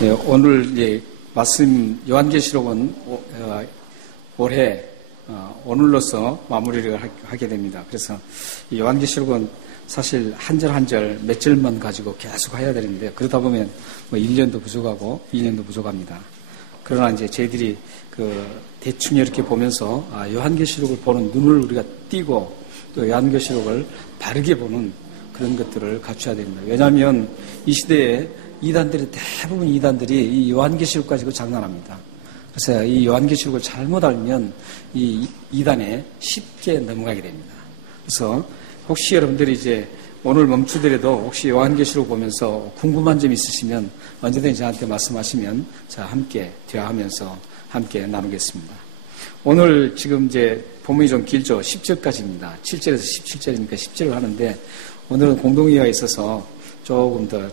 네, 오늘 말씀 요한계시록은 올해 오늘로서 마무리를 하게 됩니다. 그래서 이 요한계시록은 사실 한 절 한 절 몇 절만 가지고 계속 해야 되는데 그러다 보면 1년도 부족하고 2년도 부족합니다. 그러나 이제 저희들이 대충 이렇게 보면서 요한계시록을 보는 눈을 우리가 띄고 또 요한계시록을 바르게 보는 그런 것들을 갖춰야 됩니다. 왜냐하면 이 시대에 대부분 이단들이 이 요한계시록 가지고 장난합니다. 그래서 이 요한계시록을 잘못 알면 이 이단에 쉽게 넘어가게 됩니다. 그래서 혹시 여러분들이 이제 오늘 멈추더라도 혹시 요한계시록 보면서 궁금한 점 있으시면 언제든지 저한테 말씀하시면 제가 함께 대화하면서 함께 나누겠습니다. 오늘 지금 이제 본문이 좀 길죠. 10절까지입니다. 7절에서 17절이니까 10절을 하는데 오늘은 공동의회가 있어서 조금 더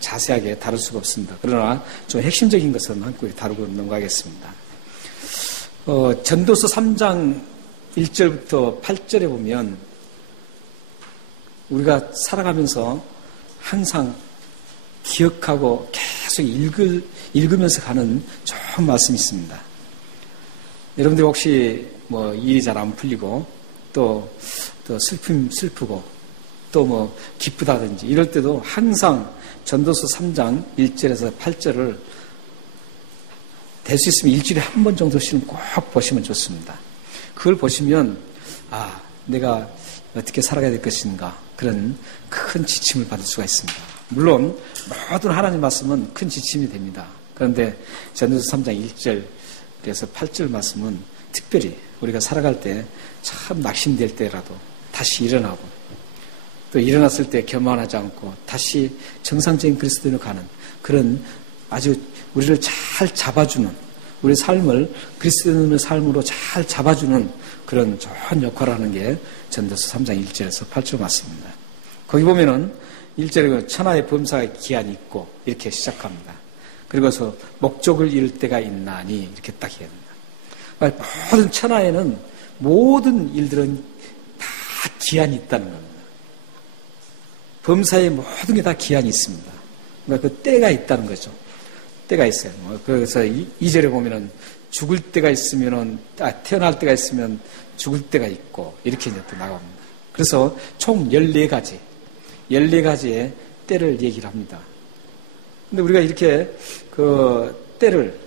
자세하게 다룰 수가 없습니다. 그러나 좀 핵심적인 것은 함께 다루고 넘어가겠습니다. 전도서 3장 1절부터 8절에 보면 우리가 살아가면서 항상 기억하고 계속 읽으면서 가는 좋은 말씀이 있습니다. 여러분들 혹시 일이 잘 안 풀리고 또 슬프고 또 기쁘다든지 이럴 때도 항상 전도서 3장 1절에서 8절을 될 수 있으면 일주일에 한 번 정도씩은 꼭 보시면 좋습니다. 그걸 보시면 내가 어떻게 살아가야 될 것인가 그런 큰 지침을 받을 수가 있습니다. 물론 모든 하나님 말씀은 큰 지침이 됩니다. 그런데 전도서 3장 1절에서 8절 말씀은 특별히 우리가 살아갈 때 참 낙심될 때라도 다시 일어나고 또 일어났을 때 교만하지 않고 다시 정상적인 그리스도인으로 가는 그런 아주 우리를 잘 잡아주는 우리 삶을 그리스도인의 삶으로 잘 잡아주는 그런 좋은 역할을 하는 게 전도서 3장 1절에서 8절 맞습니다. 거기 보면은 1절에 천하의 범사의 기한이 있고 이렇게 시작합니다. 그리고서 목적을 이룰 때가 있나니 이렇게 딱 해야 됩니다. 모든 천하에는 모든 일들은 다 기한이 있다는 겁니다. 범사의 모든 게 다 기한이 있습니다. 그러니까 그 때가 있다는 거죠. 때가 있어요. 그래서 2절에 보면은 죽을 때가 있으면은, 태어날 때가 있으면 죽을 때가 있고, 이렇게 이제 또 나갑니다. 그래서 총 14가지의 때를 얘기를 합니다. 근데 우리가 이렇게 때를,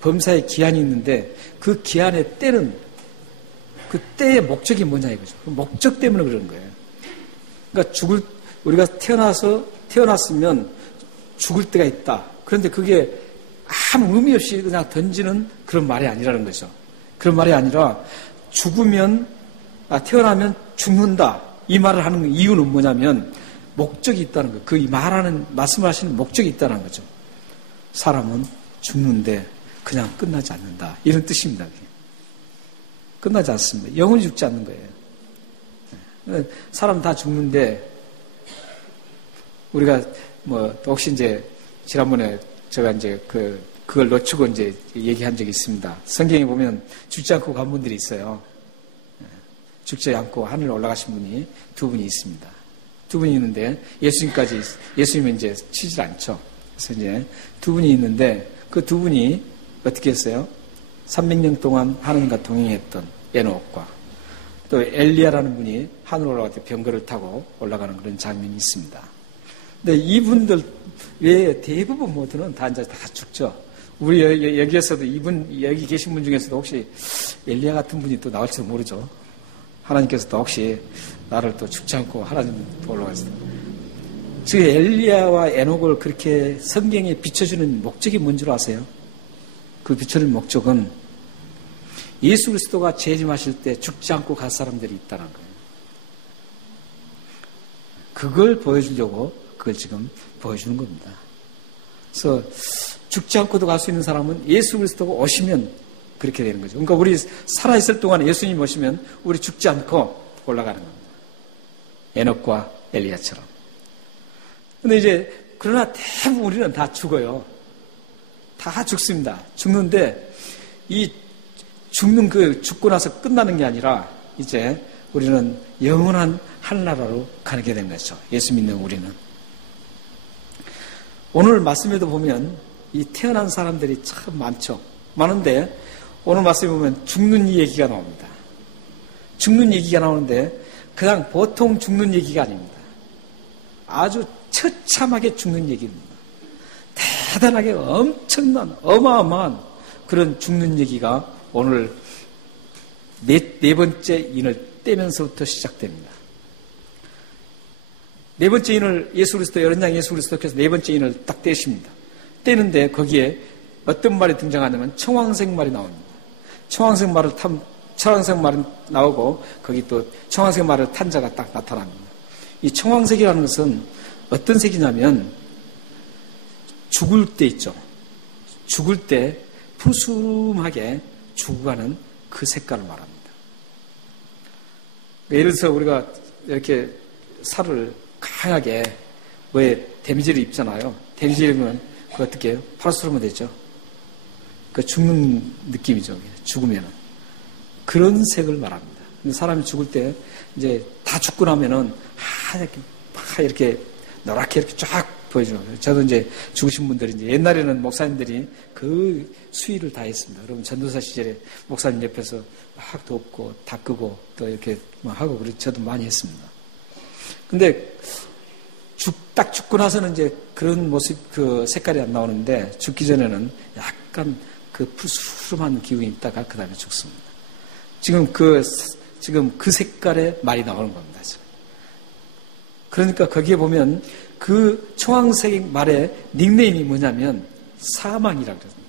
범사의 기한이 있는데, 그 기한의 때는, 그 때의 목적이 뭐냐 이거죠. 그 목적 때문에 그러는 거예요. 그러니까 우리가 태어났으면 죽을 때가 있다. 그런데 그게 아무 의미 없이 그냥 던지는 그런 말이 아니라는 거죠. 그런 말이 아니라 태어나면 죽는다. 이 말을 하는 이유는 뭐냐면 목적이 있다는 거예요. 그 말씀을 하시는 목적이 있다는 거죠. 사람은 죽는데 그냥 끝나지 않는다. 이런 뜻입니다. 끝나지 않습니다. 영원히 죽지 않는 거예요. 사람 다 죽는데 우리가 혹시 이제 지난번에 제가 이제 그걸 놓치고 이제 얘기한 적이 있습니다. 성경에 보면 죽지 않고 간 분들이 있어요. 죽지 않고 하늘 올라가신 분이 두 분이 있습니다. 두 분이 있는데 예수님은 이제 치질 않죠. 그래서 이제 두 분이 있는데 그 두 분이 어떻게 했어요? 300년 동안 하나님과 동행했던 에녹과 또 엘리야라는 분이 하늘 올라갈 때 병거를 타고 올라가는 그런 장면이 있습니다. 근데 이분들 외에 대부분 모두는 다 죽죠. 우리 여기에서도 여기 계신 분 중에서도 혹시 엘리야 같은 분이 또 나올지도 모르죠. 하나님께서 또 혹시 나를 또 죽지 않고 하나님 올라가시다. 즉 엘리야와 에녹을 그렇게 성경에 비춰주는 목적이 뭔 줄 아세요? 그 비춰주는 목적은 예수 그리스도가 재림하실 때 죽지 않고 갈 사람들이 있다는 거예요. 그걸 보여주려고 그걸 지금 보여주는 겁니다. 그래서 죽지 않고도 갈 수 있는 사람은 예수 그리스도가 오시면 그렇게 되는 거죠. 그러니까 우리 살아있을 동안 예수님 오시면 우리 죽지 않고 올라가는 겁니다. 에녹과 엘리야처럼. 근데 그러나 대부분 우리는 다 죽어요. 다 죽습니다. 죽는데 죽고 나서 끝나는 게 아니라 이제 우리는 영원한 하늘나라로 가게 된 거죠. 예수 믿는 우리는. 오늘 말씀에도 보면 이 태어난 사람들이 참 많죠. 많은데 오늘 말씀에 보면 죽는 얘기가 나옵니다. 죽는 얘기가 나오는데 그냥 보통 죽는 얘기가 아닙니다. 아주 처참하게 죽는 얘기입니다. 대단하게 엄청난 어마어마한 그런 죽는 얘기가 오늘 네 번째 인을 떼면서부터 시작됩니다. 네 번째 인을 예수 그리스도 연장 예수 그리스도께서 네 번째 인을 딱 떼십니다. 떼는데 거기에 어떤 말이 등장하냐면 청황색 말이 나옵니다. 청황색 말이 나오고 거기 또 청황색 말을 탄 자가 딱 나타납니다. 이 청황색이라는 것은 어떤 색이냐면 죽을 때 있죠. 죽을 때 푸르스름하게 죽어가는 그 색깔을 말합니다. 예를 들어서 우리가 이렇게 살을 강하게 데미지를 입잖아요. 데미지를 입으면 그 어떻게 해요? 파르스름은 되죠. 그 죽는 느낌이죠. 죽으면은 그런 색을 말합니다. 근데 사람이 죽을 때 이제 다 죽고 나면은 하얗게 이렇게 노랗게 이렇게 쫙 보여줘요. 저도 이제 죽으신 분들이 이제 옛날에는 목사님들이 그 수위를 다 했습니다. 여러분 전도사 시절에 목사님 옆에서 막 돕고 닦고 또 이렇게 하고 그래 저도 많이 했습니다. 근데 딱 죽고 나서는 이제 그런 모습 그 색깔이 안 나오는데 죽기 전에는 약간 그 푸르스름한 기운이 있다가 그 다음에 죽습니다. 지금 그 색깔의 말이 나오는 겁니다. 지금. 그러니까 거기에 보면 그 청황색 말의 닉네임이 뭐냐면 사망이라고 그럽니다.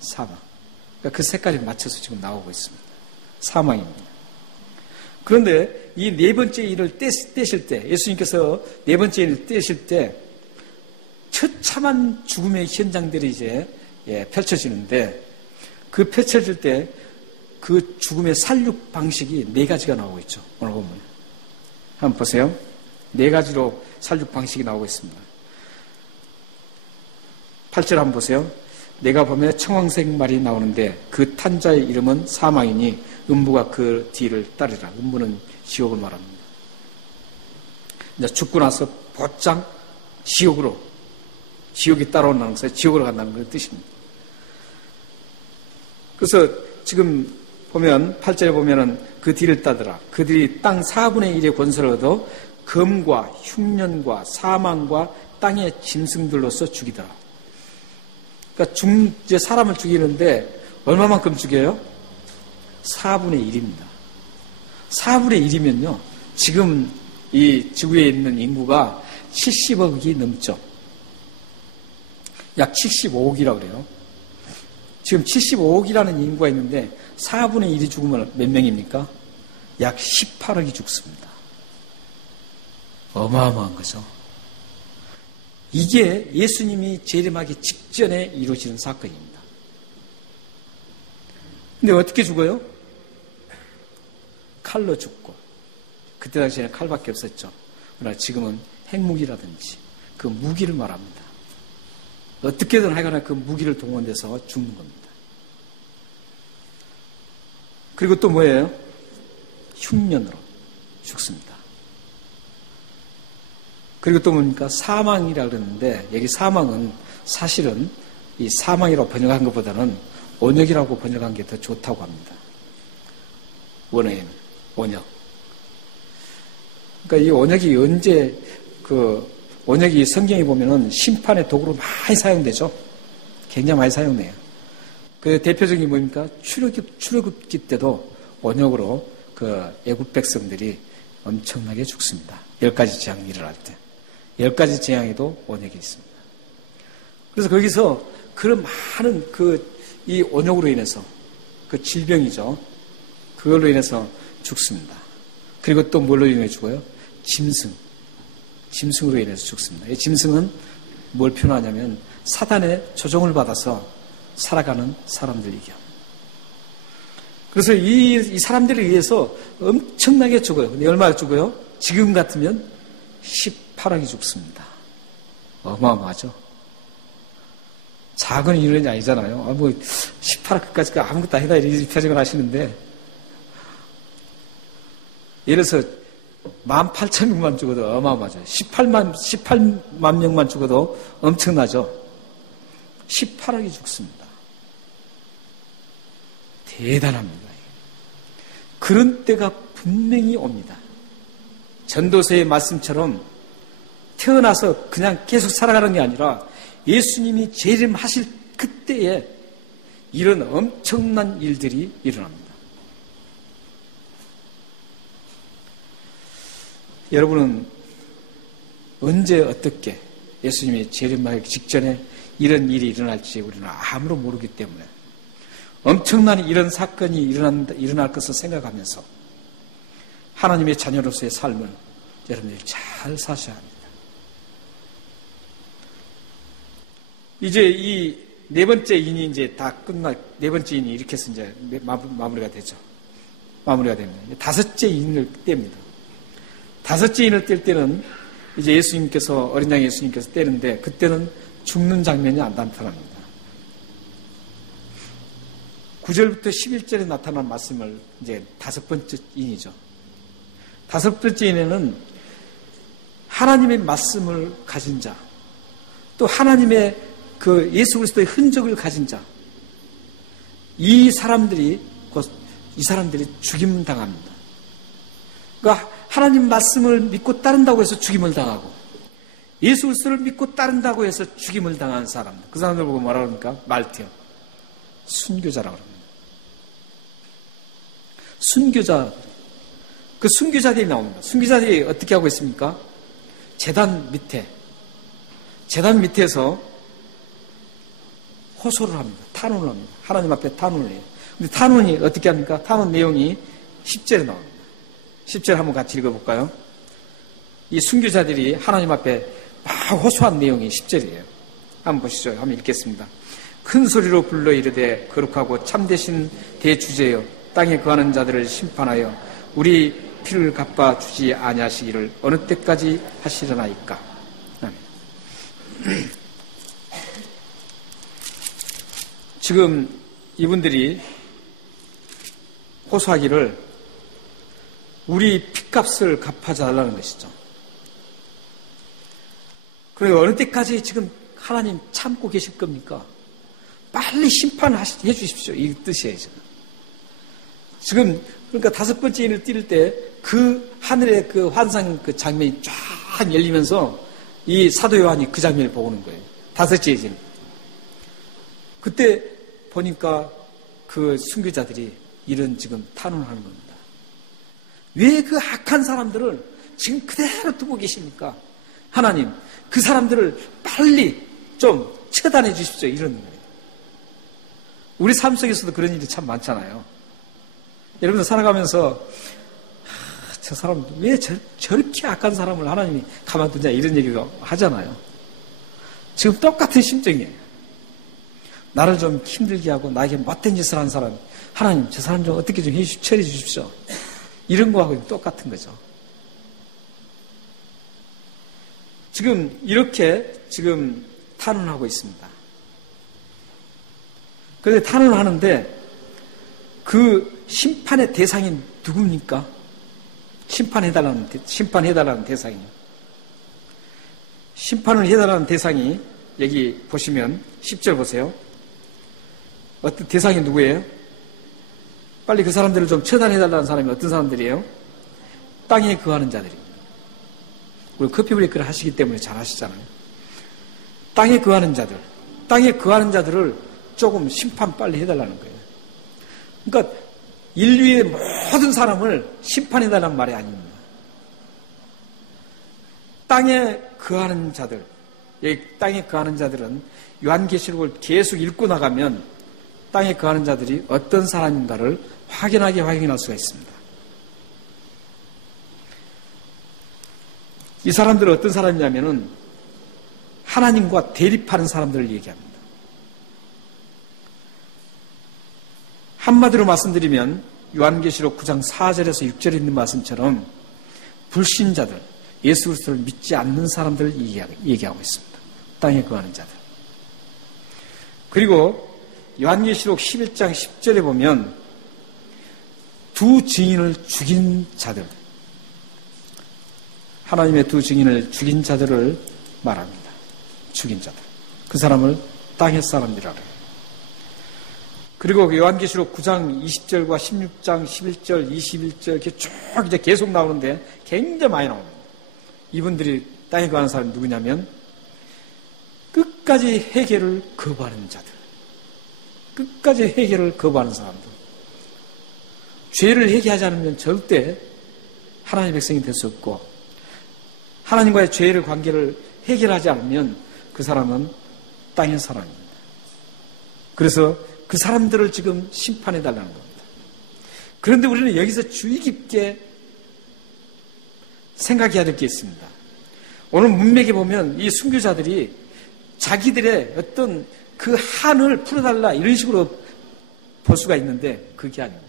사망. 그러니까 그 색깔에 맞춰서 지금 나오고 있습니다. 사망입니다. 그런데 이 네 번째 인을 떼실 때, 예수님께서 네 번째 인을 떼실 때, 처참한 죽음의 현장들이 이제 펼쳐지는데, 그 펼쳐질 때, 그 죽음의 살육 방식이 네 가지가 나오고 있죠. 오늘 보면. 한번 보세요. 네 가지로 살육 방식이 나오고 있습니다. 8절 한번 보세요. 내가 보면 청황색 말이 나오는데 그 탄자의 이름은 사망이니 음부가 그 뒤를 따르라. 음부는 지옥을 말합니다. 이제 죽고 나서 곧장 지옥이 따라온다는 것은 지옥으로 간다는 그런 뜻입니다. 그래서 지금 보면 8절에 보면은 그 뒤를 따르라. 그들이 땅 4분의 1의 권세를 얻어 검과 흉년과 사망과 땅의 짐승들로서 죽이더라. 그러니까 이제 사람을 죽이는데 얼마만큼 죽여요? 4분의 1입니다. 4분의 1이면요. 지금 이 지구에 있는 인구가 70억이 넘죠. 약 75억이라고 그래요. 지금 75억이라는 인구가 있는데 4분의 1이 죽으면 몇 명입니까? 약 18억이 죽습니다. 어마어마한 거죠. 이게 예수님이 재림하기 직전에 이루어지는 사건입니다. 근데 어떻게 죽어요? 칼로 죽고. 그때 당시에는 칼밖에 없었죠. 그러나 지금은 핵무기라든지 그 무기를 말합니다. 어떻게든 하거나 그 무기를 동원해서 죽는 겁니다. 그리고 또 뭐예요? 흉년으로 죽습니다. 그리고 또 뭡니까? 사망이라 그랬는데 여기 사망은 사실은 이 사망이라고 번역한 것보다는 온역이라고 번역한 게 더 좋다고 합니다. 원어에는 온역. 그러니까 이 온역이 언제 온역이 성경에 보면은 심판의 도구로 많이 사용되죠. 굉장히 많이 사용돼요. 그 대표적인 게 뭡니까? 출애굽기 때도 온역으로 그 애굽 백성들이 엄청나게 죽습니다. 10가지 재앙이 일어날 때. 10가지 재앙에도 온역이 있습니다. 그래서 거기서 그런 많은 이 온역으로 인해서 그 질병이죠. 그걸로 인해서 죽습니다. 그리고 또 뭘로 인해 죽어요? 짐승으로 인해서 죽습니다. 이 짐승은 뭘 표현하냐면 사단의 조종을 받아서 살아가는 사람들이죠. 그래서 이 사람들에 의해서 엄청나게 죽어요. 근데 얼마나 죽어요? 지금 같으면 18억이 죽습니다. 어마어마하죠. 작은 인원이 아니잖아요. 18억까지 아무것도 아니다 이렇게 표정을 하시는데 예를 들어서 18,000명만 죽어도 어마어마하죠. 18만 명만 죽어도 엄청나죠. 18억이 죽습니다. 대단합니다. 그런 때가 분명히 옵니다. 전도서의 말씀처럼 태어나서 그냥 계속 살아가는 게 아니라 예수님이 재림하실 그때에 이런 엄청난 일들이 일어납니다. 여러분은 언제 어떻게 예수님이 재림하기 직전에 이런 일이 일어날지 우리는 아무도 모르기 때문에 엄청난 이런 사건이 일어날 것을 생각하면서 하나님의 자녀로서의 삶을 여러분들이 잘 사셔야 합니다. 이제 이 네 번째 인이 이제 다 네 번째 인이 이렇게 해서 이제 마무리가 되죠. 마무리가 됩니다. 다섯째 인을 뗍니다. 다섯째 인을 뗄 때는 이제 예수님께서, 어린 양 예수님께서 떼는데 그때는 죽는 장면이 안 나타납니다. 9절부터 11절에 나타난 말씀을 이제 다섯 번째 인이죠. 다섯 번째 인에는 하나님의 말씀을 가진 자, 또 하나님의 그 예수 그리스도의 흔적을 가진 자, 이 사람들이 죽임을 당합니다. 그러니까 하나님 말씀을 믿고 따른다고 해서 죽임을 당하고 예수 그리스도를 믿고 따른다고 해서 죽임을 당한 사람들, 그 사람들 보고 뭐라 그럽니까? 말티어, 순교자라고 합니다. 순교자, 그 순교자들이 나옵니다. 순교자들이 어떻게 하고 있습니까? 제단 밑에서 호소를 합니다. 탄원을 합니다. 하나님 앞에 탄원을 해요. 근데 탄원이 어떻게 합니까? 탄원 내용이 10절에 나옵니다. 10절 한번 같이 읽어볼까요? 이 순교자들이 하나님 앞에 막 호소한 내용이 10절이에요. 한번 보시죠. 한번 읽겠습니다. 큰 소리로 불러 이르되 거룩하고 참되신 대주제여 땅에 거하는 자들을 심판하여 우리 피를 갚아 주지 아니하시기를 어느 때까지 하시려나이까. 지금 이분들이 호소하기를 우리 핏값을 갚아달라는 것이죠. 그리고 어느 때까지 지금 하나님 참고 계실 겁니까? 빨리 심판을 해 주십시오. 이 뜻이에요, 지금. 그러니까 다섯 번째 인을 띄울 때 그 하늘의 그 환상 그 장면이 쫙 열리면서 이 사도 요한이 그 장면을 보는 거예요. 다섯째 인. 그때 보니까 그 순교자들이 이런 지금 탄원하는 겁니다. 왜 그 악한 사람들을 지금 그대로 두고 계십니까? 하나님, 그 사람들을 빨리 좀 처단해 주십시오. 이러는 거예요. 우리 삶 속에서도 그런 일이 참 많잖아요. 여러분들 살아가면서 저 사람 왜 저렇게 악한 사람을 하나님이 가만두냐 이런 얘기가 하잖아요. 지금 똑같은 심정이에요. 나를 좀 힘들게 하고 나에게 못된 짓을 한 사람, 하나님 저 사람 좀 어떻게 좀 처리해 주십시오. 이런 거하고 똑같은 거죠. 지금 이렇게 지금 탄원하고 있습니다. 그런데 탄원을 하는데 그 심판의 대상이 누굽니까? 심판해달라는 대상이요. 심판을 해달라는 대상이 여기 보시면 10절 보세요. 어떤 대상이 누구예요? 빨리 그 사람들을 좀 처단해달라는 사람이 어떤 사람들이에요? 땅에 거하는 자들입니다. 우리 커피 브레이크를 하시기 때문에 잘 하시잖아요. 땅에 거하는 자들을 조금 심판 빨리 해달라는 거예요. 그러니까 인류의 모든 사람을 심판해달라는 말이 아닙니다. 땅에 거하는 자들, 여기 땅에 거하는 자들은 요한계시록을 계속 읽고 나가면 땅에 거하는 자들이 어떤 사람인가를 확인할 수가 있습니다. 이 사람들은 어떤 사람이냐면은 하나님과 대립하는 사람들을 얘기합니다. 한마디로 말씀드리면 요한계시록 9장 4절에서 6절에 있는 말씀처럼 불신자들, 예수 그리스도를 믿지 않는 사람들을 얘기하고 있습니다. 땅에 거하는 자들. 그리고 요한계시록 11장 10절에 보면 두 증인을 죽인 자들, 하나님의 두 증인을 죽인 자들을 말합니다. 죽인 자들. 그 사람을 땅의 사람들이라 그래요. 그리고 요한계시록 9장 20절과 16장 11절, 21절 이렇게 쭉 이제 계속 나오는데 굉장히 많이 나옵니다. 이분들이 땅에 거하는 사람이 누구냐면 끝까지 회개를 거부하는 자들, 끝까지 회개를 거부하는 사람들, 죄를 회개하지 않으면 절대 하나님의 백성이 될 수 없고 하나님과의 죄의 관계를 해결하지 않으면 그 사람은 땅의 사람입니다. 그래서 그 사람들을 지금 심판해 달라는 겁니다. 그런데 우리는 여기서 주의 깊게 생각해야 될 게 있습니다. 오늘 문맥에 보면 이 순교자들이 자기들의 어떤 그 한을 풀어달라 이런 식으로 볼 수가 있는데 그게 아닙니다.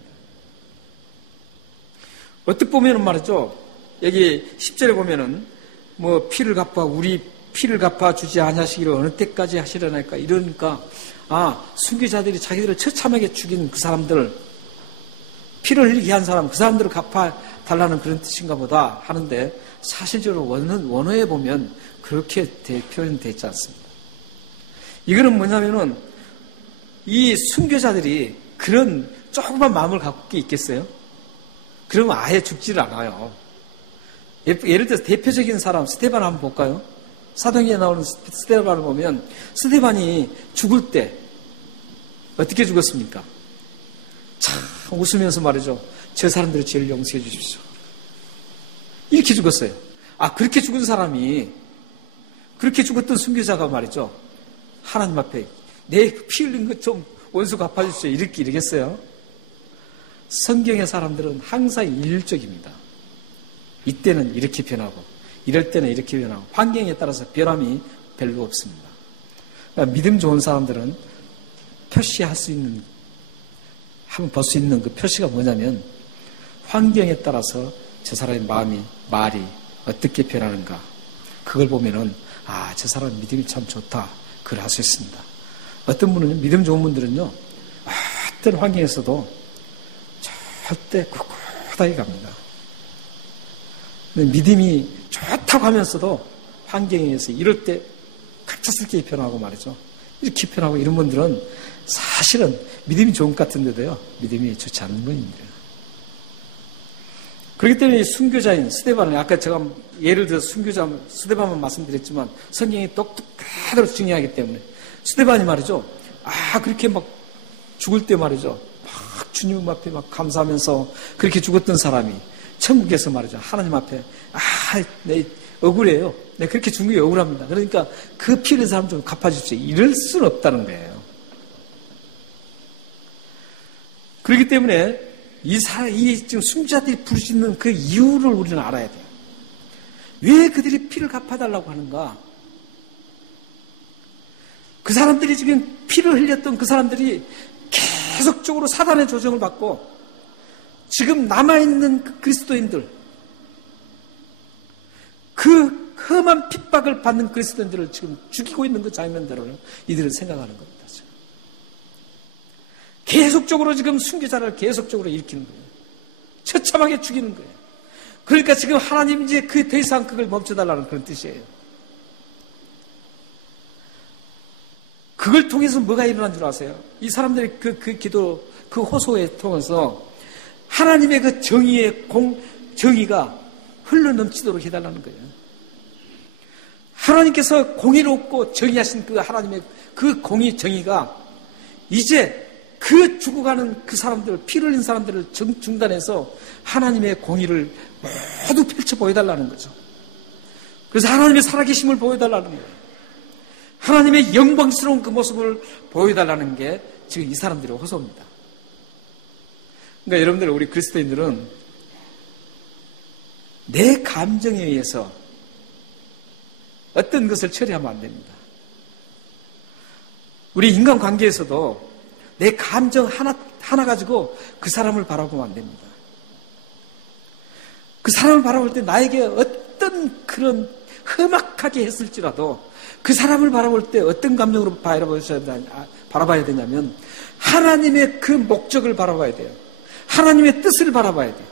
어떻게 보면 말이죠. 여기 10절에 보면은 뭐 피를 갚아 우리 피를 갚아 주지 아니하시기를 어느 때까지 하시려나니까 이러니까 순교자들이 자기들을 처참하게 죽인 그 사람들 피를 흘리게 한 사람 그 사람들을 갚아 달라는 그런 뜻인가 보다 하는데 사실적으로 원어에 보면 그렇게 표현되어 있지 않습니다. 이거는 뭐냐면은 이 순교자들이 그런 조그만 마음을 갖고 있겠어요? 그러면 아예 죽지를 않아요. 예를 들어서 대표적인 사람 스데반 한번 볼까요? 사도행전에 나오는 스데반을 보면 스데반이 죽을 때 어떻게 죽었습니까? 참 웃으면서 말이죠. 저 사람들의 죄를 용서해 주십시오. 이렇게 죽었어요. 그렇게 죽은 사람이 그렇게 죽었던 순교자가 말이죠. 하나님 앞에 내 피 흘린 것 좀 원수 갚아주십시오. 이렇게 이러겠어요? 성경의 사람들은 항상 일률적입니다. 이때는 이렇게 변하고 이럴 때는 이렇게 변하고 환경에 따라서 변함이 별로 없습니다. 그러니까 믿음 좋은 사람들은 표시할 수 있는 한번 볼 수 있는 그 표시가 뭐냐면 환경에 따라서 저 사람의 말이 어떻게 변하는가 그걸 보면은 저 사람 믿음이 참 좋다 그걸 할 수 있습니다. 어떤 분은 믿음 좋은 분들은요 어떤 환경에서도 절대 꿋꿋하게 갑니다. 믿음이 좋다고 하면서도 환경에 의해서 이럴 때 갑작스럽게 변하고 말이죠. 이렇게 변하고 이런 분들은 사실은 믿음이 좋은 것 같은데도요. 믿음이 좋지 않은 분입니다. 그렇기 때문에 순교자인 스데반은 아까 제가 예를 들어서 순교자 스데반만 말씀드렸지만 성경이 똑똑하게 중요하기 때문에 스데반이 말이죠. 그렇게 막 죽을 때 말이죠. 막 주님 앞에 막 감사하면서 그렇게 죽었던 사람이 천국에서 말이죠. 하나님 앞에 내 억울해요. 내 그렇게 죽는 게 억울합니다. 그러니까 그 피 흘린 사람 좀 갚아주십시오. 이럴 수는 없다는 거예요. 그렇기 때문에 이 지금 순교자들이 부르짖는 그 이유를 우리는 알아야 돼요. 왜 그들이 피를 갚아달라고 하는가? 그 사람들이 지금 피를 흘렸던 그 사람들이 계속적으로 사단의 조정을 받고 지금 남아있는 그 그리스도인들 그 험한 핍박을 받는 그리스도인들을 지금 죽이고 있는 그 장면들을 이들은 생각하는 겁니다. 지금. 계속적으로 지금 순교자를 계속적으로 일으키는 거예요. 처참하게 죽이는 거예요. 그러니까 지금 하나님 이제 더 이상 그걸 멈춰달라는 그런 뜻이에요. 그걸 통해서 뭐가 일어난 줄 아세요? 이 사람들의 그 기도, 그 호소에 통해서 하나님의 그 정의가 흘러넘치도록 해달라는 거예요. 하나님께서 공의롭고 정의하신 그 하나님의 그 정의가 이제 그 죽어가는 그 사람들, 피를 흘린 사람들을 중단해서 하나님의 공의를 모두 펼쳐 보여달라는 거죠. 그래서 하나님의 살아계심을 보여달라는 거예요. 하나님의 영광스러운 그 모습을 보여달라는 게 지금 이 사람들의 호소입니다. 그러니까 여러분들, 우리 그리스도인들은 내 감정에 의해서 어떤 것을 처리하면 안 됩니다. 우리 인간관계에서도 내 감정 하나 가지고 그 사람을 바라보면 안 됩니다. 그 사람을 바라볼 때 나에게 어떤 그런 험악하게 했을지라도 그 사람을 바라볼 때 어떤 감정으로 바라봐야 되냐면 하나님의 그 목적을 바라봐야 돼요. 하나님의 뜻을 바라봐야 돼요.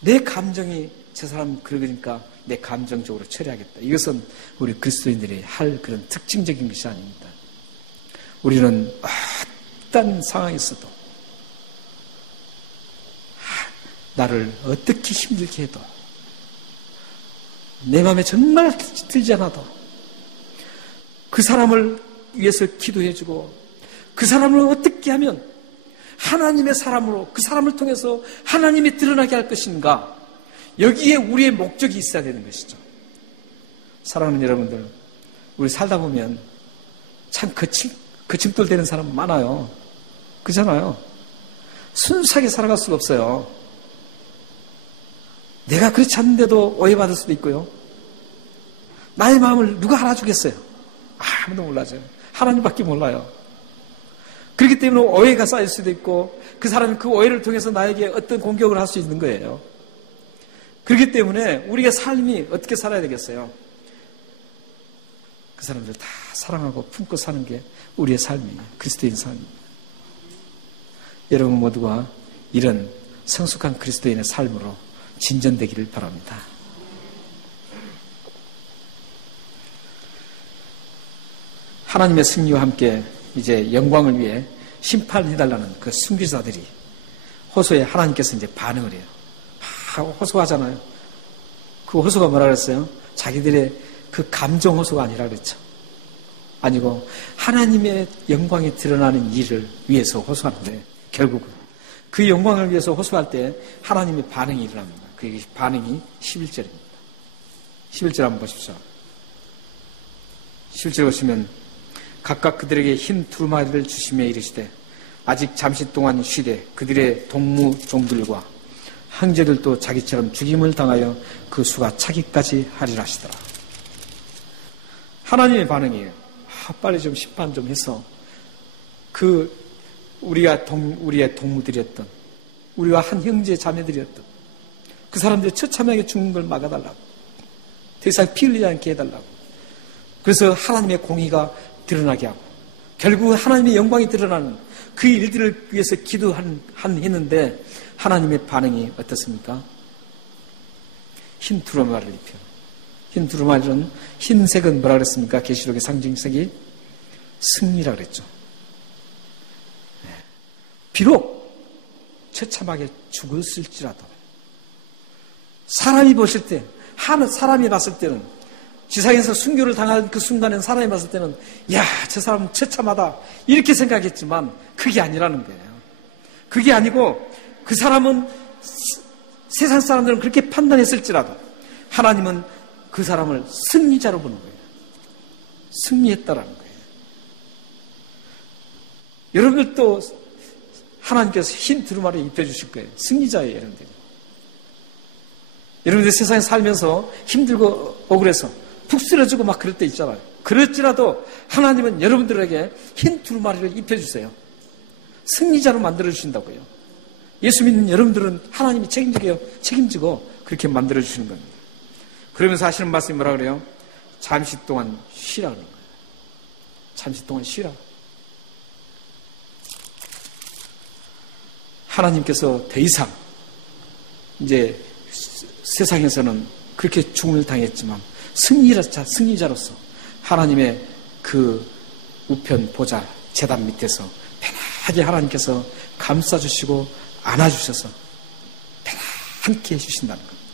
내 감정이 저 사람 그러니까 내 감정적으로 처리하겠다. 이것은 우리 그리스도인들이 할 그런 특징적인 것이 아닙니다. 우리는 어떤 상황에서도 나를 어떻게 힘들게 해도 내 마음에 정말 들지 않아도 그 사람을 위해서 기도해주고 그 사람을 어떻게 하면 하나님의 사람으로 그 사람을 통해서 하나님이 드러나게 할 것인가, 여기에 우리의 목적이 있어야 되는 것이죠. 사랑하는 여러분들, 우리 살다 보면 참 거침돌 되는 사람 많아요. 그렇잖아요. 순수하게 살아갈 수가 없어요. 내가 그렇지 않은데도 오해받을 수도 있고요. 나의 마음을 누가 알아주겠어요? 아무도 몰라요. 하나님밖에 몰라요. 그렇기 때문에 오해가 쌓일 수도 있고 그 사람이 그 오해를 통해서 나에게 어떤 공격을 할 수 있는 거예요. 그렇기 때문에 우리가 삶이 어떻게 살아야 되겠어요? 그 사람들 다 사랑하고 품고 사는 게 우리의 삶이에요. 그리스도인 삶입니다. 여러분 모두가 이런 성숙한 그리스도인의 삶으로 진전되기를 바랍니다. 하나님의 승리와 함께 이제 영광을 위해 심판해달라는 그 순교자들이 호소에 하나님께서 이제 반응을 해요. 호소하잖아요. 그 호소가 뭐라 그랬어요? 자기들의 그 감정 호소가 아니라 그랬죠. 아니고 하나님의 영광이 드러나는 일을 위해서 호소하는데 결국은 그 영광을 위해서 호소할 때 하나님의 반응이 일어납니다. 그 반응이 11절입니다. 11절 한번 보십시오. 11절 보시면 각각 그들에게 흰 두루마리를 주시며 이르시되 아직 잠시 동안 쉬되 그들의 동무 종들과 형제들도 자기처럼 죽임을 당하여 그 수가 차기까지 하리라 하시더라. 하나님의 반응이에요. 빨리 좀 심판 좀 해서 우리의 동무들이었던 우리와 한 형제 자매들이었던 그 사람들이 처참하게 죽는 걸 막아달라고, 더 이상 피 흘리지 않게 해달라고. 그래서 하나님의 공의가 드러나게 하고 결국 하나님의 영광이 드러나는 그 일들을 위해서 했는데 하나님의 반응이 어떻습니까? 흰 두루마리를 입혀. 흰 두루마리는 흰색은 뭐라 그랬습니까? 계시록의 상징색이 승리라 그랬죠. 비록 처참하게 죽었을지라도 사람이 보실 때, 사람이 봤을 때는, 지상에서 순교를 당한 그 순간엔 사람이 봤을 때는 야, 저 사람은 처참하다 이렇게 생각했지만 그게 아니라는 거예요. 그게 아니고 그 사람은 세상 사람들은 그렇게 판단했을지라도 하나님은 그 사람을 승리자로 보는 거예요. 승리했다라는 거예요. 여러분들도 하나님께서 흰 두루마리 입혀주실 거예요. 승리자예요, 여러분들이. 여러분들 세상에 살면서 힘들고 억울해서 푹 쓰러지고 막 그럴 때 있잖아요. 그럴지라도 하나님은 여러분들에게 흰 두루마리를 입혀주세요. 승리자로 만들어주신다고요. 예수 믿는 여러분들은 하나님이 책임지고 그렇게 만들어주시는 겁니다. 그러면서 하시는 말씀이 뭐라 그래요? 잠시 동안 쉬라 그러는 거예요. 잠시 동안 쉬라. 하나님께서 더 이상 이제 세상에서는 그렇게 죽음을 당했지만 승리자로서 하나님의 그 우편 보좌 제단 밑에서 편하게 하나님께서 감싸주시고 안아주셔서 편안케 해주신다는 겁니다.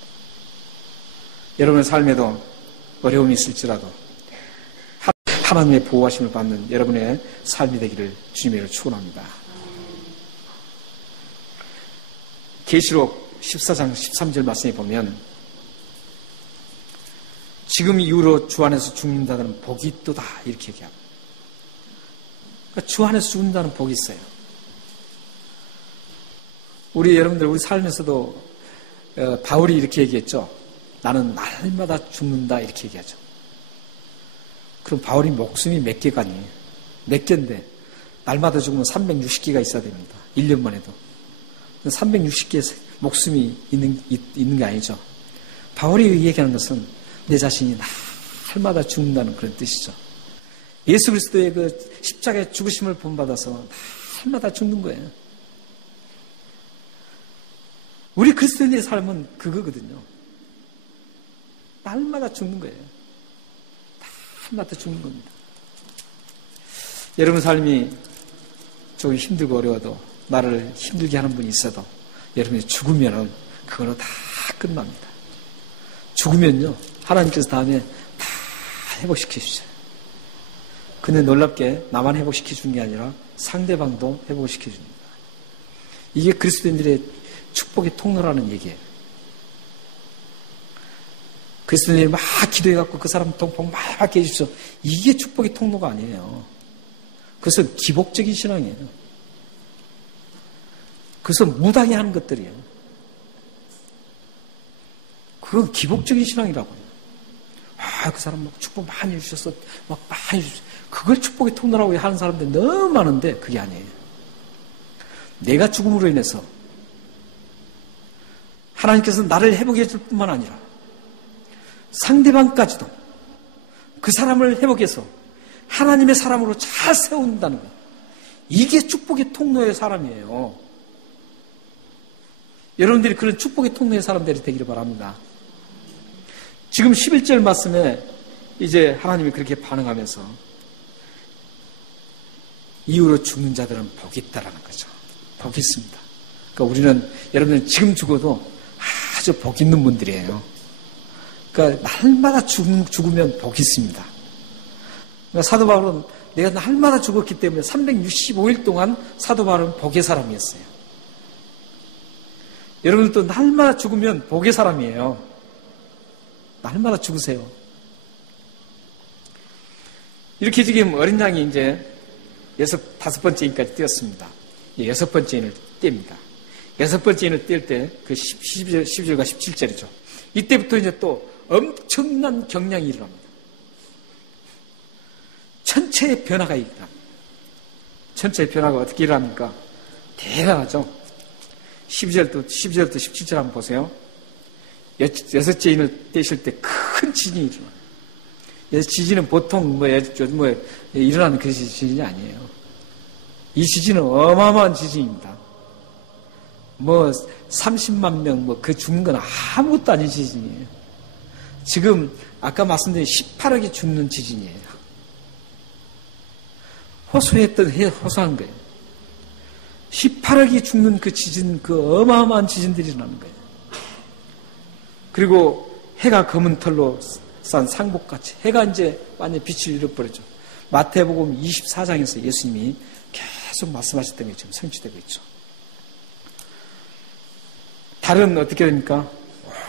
여러분의 삶에도 어려움이 있을지라도 하나님의 보호하심을 받는 여러분의 삶이 되기를 주님으로 축원합니다. 계시록 14장 13절 말씀에 보면 지금 이후로 주 안에서 죽는다는 복이 있도다 이렇게 얘기합니다. 그러니까 주 안에서 죽는다는 복이 있어요. 여러분들 우리 삶에서도 바울이 이렇게 얘기했죠. 나는 날마다 죽는다 이렇게 얘기하죠. 그럼 바울이 목숨이 몇 개가니? 몇 개인데 날마다 죽으면 360개가 있어야 됩니다. 1년만 해도. 360개의 목숨이 있는 게 아니죠. 바울이 얘기하는 것은 내 자신이 날마다 죽는다는 그런 뜻이죠. 예수 그리스도의 그 십자가의 죽으심을 본받아서 날마다 죽는 거예요. 우리 그리스도인의 삶은 그거거든요. 날마다 죽는 거예요. 날마다 죽는 겁니다. 여러분 삶이 조금 힘들고 어려워도 나를 힘들게 하는 분이 있어도 여러분이 죽으면은 그걸로 다 끝납니다. 죽으면요 하나님께서 다음에 다 회복시켜 주세요. 근데 놀랍게 나만 회복시켜 주는 게 아니라 상대방도 회복시켜 줍니다. 이게 그리스도인들의 축복의 통로라는 얘기예요. 그리스도인들이 막 기도해갖고 그 사람 복 많이 받게 해주십시오. 이게 축복의 통로가 아니에요. 그것은 기복적인 신앙이에요. 그것은 무당이 하는 것들이에요. 그건 기복적인 신앙이라고요. 그 사람 막 축복 많이 해주셨어. 막 많이 해주셨어. 그걸 축복의 통로라고 하는 사람들 너무 많은데 그게 아니에요. 내가 죽음으로 인해서 하나님께서 나를 회복해 줄 뿐만 아니라 상대방까지도 그 사람을 회복해서 하나님의 사람으로 잘 세운다는 거예요. 이게 축복의 통로의 사람이에요. 여러분들이 그런 축복의 통로의 사람들이 되기를 바랍니다. 지금 11절 말씀에 이제 하나님이 그렇게 반응하면서 이후로 죽는 자들은 복이 있다라는 거죠. 복이 있습니다. 그러니까 우리는 여러분들 지금 죽어도 아주 복 있는 분들이에요. 그러니까 날마다 죽으면 복이 있습니다. 그러니까 사도 바울은 내가 날마다 죽었기 때문에 365일 동안 사도 바울은 복의 사람이었어요. 여러분들도 날마다 죽으면 복의 사람이에요. 날마다 죽으세요. 이렇게 지금 어린 양이 이제 5번째 인까지 띄었습니다. 6번째 인을 뗍니다. 6번째 인을 뗄 때 그 12절과 17절이죠. 이때부터 이제 또 엄청난 경량이 일어납니다. 천체의 변화가 일어납니다. 천체의 변화가 어떻게 일어납니까? 대단하죠. 12절부터 17절 한번 보세요. 6째 인을 떼실 때 큰 지진이 일어나요. 지진은 보통 요즘 일어나는 그런 지진이 아니에요. 이 지진은 어마어마한 지진입니다. 30만 명 그 죽는 건 아무것도 아닌 지진이에요. 지금 아까 말씀드린 18억이 죽는 지진이에요. 호소한 거예요. 18억이 죽는 그 지진, 그 어마어마한 지진들이 일어나는 거예요. 그리고 해가 검은 털로 싼 상복같이 해가 이제 완전히 빛을 잃어버렸죠. 마태복음 24장에서 예수님이 계속 말씀하셨던 게 지금 성취되고 있죠. 달은 어떻게 됩니까?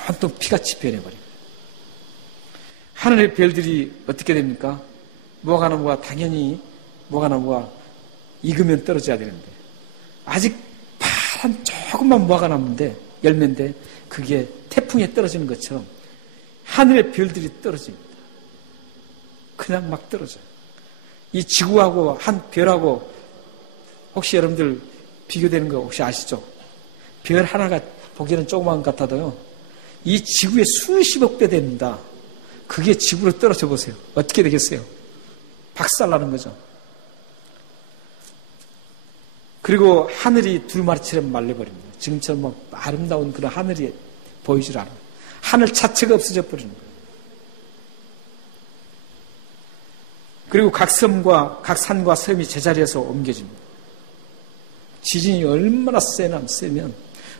온통 피같이 변해버립니다. 하늘의 별들이 어떻게 됩니까? 무화과나무가 당연히 무화과나무가 익으면 떨어져야 되는데 아직 파란 조그만 무화과나무인데 열매인데 그게 태풍에 떨어지는 것처럼 하늘의 별들이 떨어집니다. 그냥 막 떨어져요. 이 지구하고 한 별하고 혹시 여러분들 비교되는 거 혹시 아시죠? 별 하나가 보기에는 조그만 것 같아도요. 이 지구의 수십억 배 됩니다. 그게 지구로 떨어져 보세요. 어떻게 되겠어요? 박살나는 거죠. 그리고 하늘이 두루마리처럼 말려버립니다. 지금처럼 막 아름다운 그런 하늘이 보이질 않아요. 하늘 자체가 없어져 버리는 거예요. 그리고 각 섬과 각 산과 섬이 제자리에서 옮겨집니다. 지진이 얼마나 세면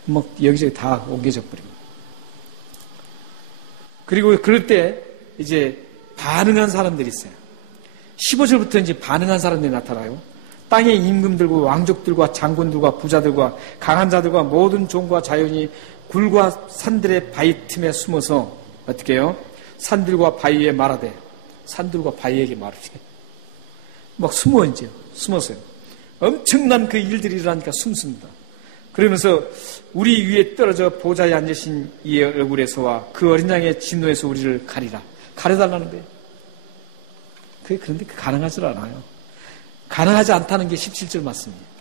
막 여기저기 다 옮겨져 버립니다. 그리고 그럴 때 이제 반응한 사람들이 있어요. 15절부터 이제 반응한 사람들이 나타나요. 땅의 임금들과 왕족들과 장군들과 부자들과 강한 자들과 모든 종과 자연이 굴과 산들의 바위 틈에 숨어서 어떻게 해요? 산들과 바위에 말하되 산들과 바위에게 말하되 막 숨어서요. 엄청난 그 일들이 일어나니까 숨습니다. 그러면서 우리 위에 떨어져 보좌에 앉으신 이의 얼굴에서와 그 어린 양의 진노에서 우리를 가려달라는 거예요. 그런데 가능하지 않아요. 가능하지 않다는 게 17절 말씀이에요.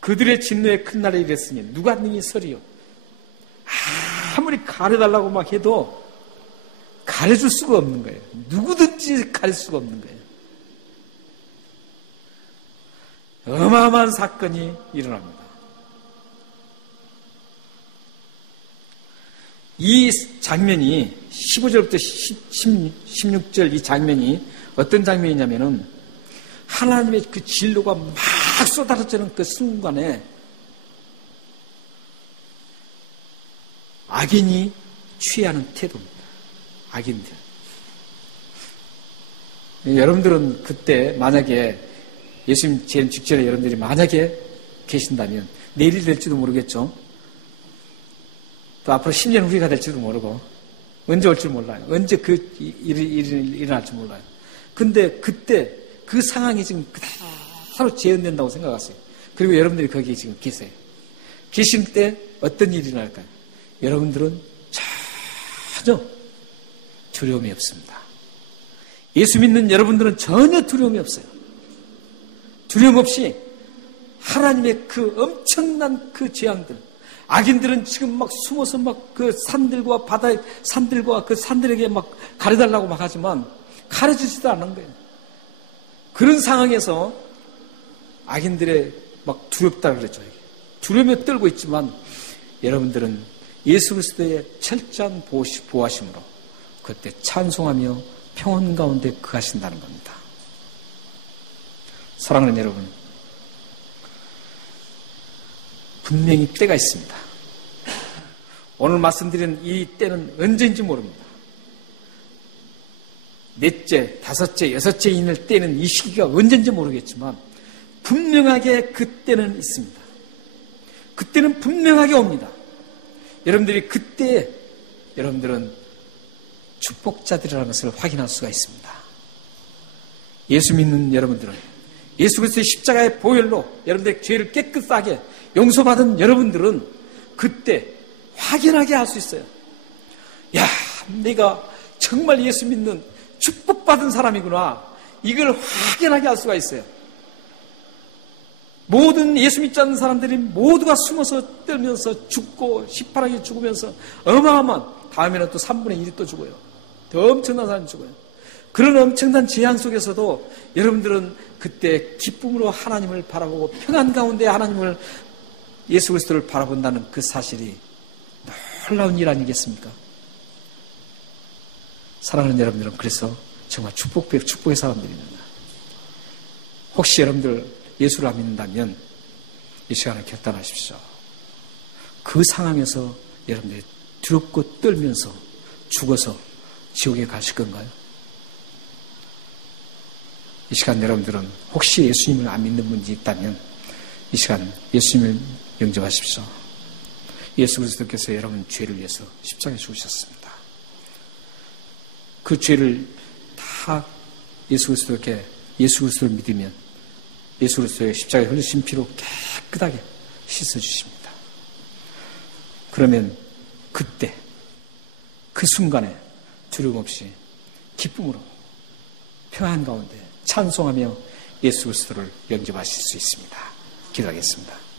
그들의 진노의 큰 날에 이랬으니 누가 능히 서리요. 아무리 가려달라고 막 해도 가려줄 수가 없는 거예요. 누구든지 가릴 수가 없는 거예요. 어마어마한 사건이 일어납니다. 이 장면이 15절부터 16절 이 장면이 어떤 장면이냐면은 하나님의 그 진노가 막 쏟아지는 그 순간에 악인이 취하는 태도입니다. 악인들. 여러분들은 그때 만약에 예수님 재림 직전에 여러분들이 만약에 계신다면 내일이 될지도 모르겠죠. 또 앞으로 10년 후가 될지도 모르고 언제 올지 몰라요. 언제 그 일이 일어날지 몰라요. 근데 그때 그 상황이 지금 그대로 재현된다고 생각하세요. 그리고 여러분들이 거기에 지금 계세요. 계실 때 어떤 일이 일어날까요? 여러분들은 전혀 두려움이 없습니다. 예수 믿는 여러분들은 전혀 두려움이 없어요. 두려움 없이 하나님의 그 엄청난 그 재앙들, 악인들은 지금 막 숨어서 막 그 산들과 바다의 산들과 그 산들에게 막 가려달라고 막 하지만 가려주지도 않는 거예요. 그런 상황에서 악인들의 막 두렵다 그랬죠. 두려움에 떨고 있지만 여러분들은 예수 그리스도의 철저한 보호하심으로 그때 찬송하며 평온 가운데 거하신다는 겁니다. 사랑하는 여러분, 분명히 때가 있습니다. 오늘 말씀드린 이 때는 언제인지 모릅니다. 넷째, 다섯째, 여섯째 인을 때는 이 시기가 언제인지 모르겠지만 분명하게 그때는 있습니다. 그때는 분명하게 옵니다. 여러분들이 그때 여러분들은 축복자들이라는 것을 확인할 수가 있습니다. 예수 믿는 여러분들은 예수 그리스도의 십자가의 보혈로 여러분들의 죄를 깨끗하게 용서받은 여러분들은 그때 확인하게 할 수 있어요. 야, 내가 정말 예수 믿는 축복받은 사람이구나. 이걸 확인하게 할 수가 있어요. 모든 예수 믿지 않는 사람들이 모두가 숨어서 떨면서 죽고 시퍼하게 죽으면서 어마어마한 다음에는 또 3분의 1이 또 죽어요. 더 엄청난 사람이 죽어요. 그런 엄청난 재앙 속에서도 여러분들은 그때 기쁨으로 하나님을 바라보고 평안 가운데 하나님을 예수 그리스도를 바라본다는 그 사실이 놀라운 일 아니겠습니까? 사랑하는 여러분들은 그래서 정말 축복의 사람들입니다. 혹시 여러분들 예수를 안 믿는다면 이 시간을 결단하십시오. 그 상황에서 여러분들이 두렵고 떨면서 죽어서 지옥에 가실 건가요? 이 시간 여러분들은 혹시 예수님을 안 믿는 분이 있다면 이 시간 예수님을 영접하십시오. 예수 그리스도께서 여러분 죄를 위해서 십자가에 죽으셨습니다. 그 죄를 다 예수 그리스도를 믿으면 예수 그리스도의 십자가에 흘리신 피로 깨끗하게 씻어주십니다. 그러면 그때 그 순간에 두려움 없이 기쁨으로 평안 가운데 찬송하며 예수 그리스도를 영접하실 수 있습니다. 기도하겠습니다.